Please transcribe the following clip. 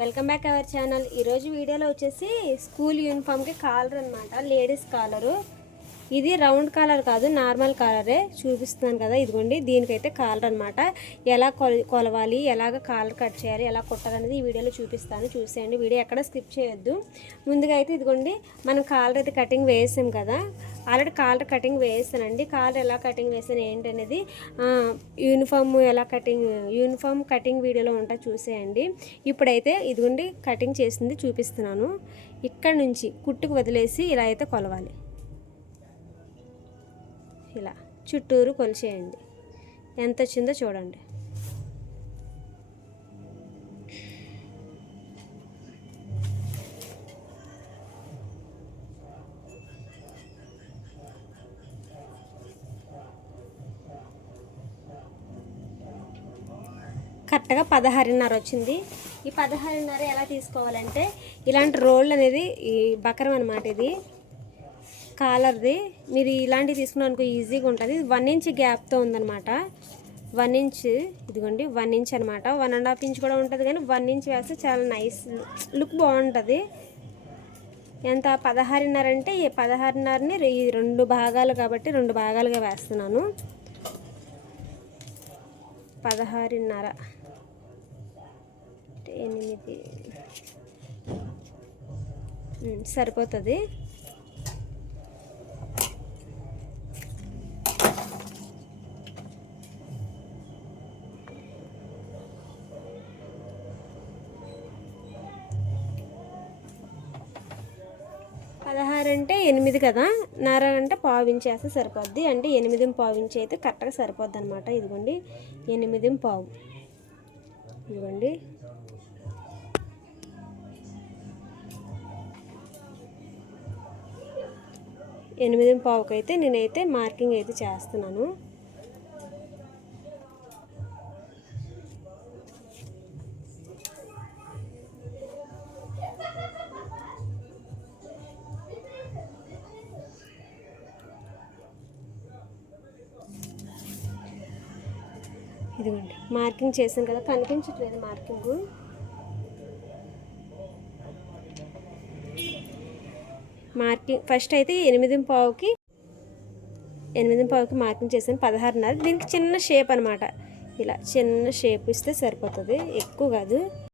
Welcome back our channel. ఈరోజు వీడియోలో వచ్చేసి స్కూల్ యూనిఫామ్కి కాలర్ అనమాట, లేడీస్ కాలరు. ఇది రౌండ్ కాలర్ కాదు, నార్మల్ కాలరే చూపిస్తున్నాను కదా. ఇదిగోండి, దీనికైతే కాలర్ అనమాట. ఎలా కొలవాలి, ఎలాగ కాలర్ కట్ చేయాలి, ఎలా కొట్టాలనేది ఈ వీడియోలో చూపిస్తాను. చూసేయండి, వీడియో ఎక్కడ స్కిప్ చేయొద్దు. ముందుగా అయితే ఇదిగోండి, మనం కాలర్ అయితే కటింగ్ వేసాం కదా. ఆల్రెడీ కాలర్ కటింగ్ వేసానండి. కాలర్ ఎలా కటింగ్ వేసాను ఏంటనేది యూనిఫామ్ కటింగ్ వీడియోలో ఉంటా, చూసేయండి. ఇప్పుడైతే ఇదిగోండి కటింగ్ చేసింది చూపిస్తున్నాను. ఇక్కడ నుంచి కుట్టుకు వదిలేసి ఇలా అయితే కొలవాలి. ఇలా చుట్టూరు కొలిచేయండి. ఎంత వచ్చిందో చూడండి. కరెక్ట్గా 16.5 వచ్చింది. ఈ 16.5 ఎలా తీసుకోవాలంటే, ఇలాంటి రోల్ అనేది ఈ బకరం అనమాట. ఇది కాలర్ది. మీరు ఇలాంటివి తీసుకున్నాను అనుకో ఈజీగా ఉంటుంది. 1 ఇంచ్ గ్యాప్తో ఉందన్నమాట. 1 ఇంచ్, ఇదిగోండి 1 ఇంచ్ అనమాట. 1.5 ఇంచ్ కూడా ఉంటుంది, కానీ 1 ఇంచ్ వేస్తే చాలా నైస్ లుక్ బాగుంటుంది. ఎంత 16.5 అంటే ఈ 16.5ని ఈ 2 భాగాలు కాబట్టి 2 భాగాలుగా వేస్తున్నాను. 16.5 8 సరిపోతుంది. అంటే 8 కదా, 1/2 అంటే 1/4 ఇంచ్ వేస్తే సరిపోద్ది. అంటే 8.5 ఇంచ్ అయితే కరెక్ట్గా సరిపోద్ది అనమాట. ఇదిగోండి 8.5. ఇదిగోండి 8.5కి అయితే నేనైతే మార్కింగ్ అయితే చేస్తున్నాను. ఇదిగోండి మార్కింగ్ చేశాను కదా, కనిపించట్లేదు మార్కింగ్ ఫస్ట్ అయితే 8.5కి మార్కింగ్ చేశాను. 16.5. దీనికి చిన్న షేప్ అనమాట. ఇలా చిన్న షేప్ ఇస్తే సరిపోతుంది, ఎక్కువ కాదు.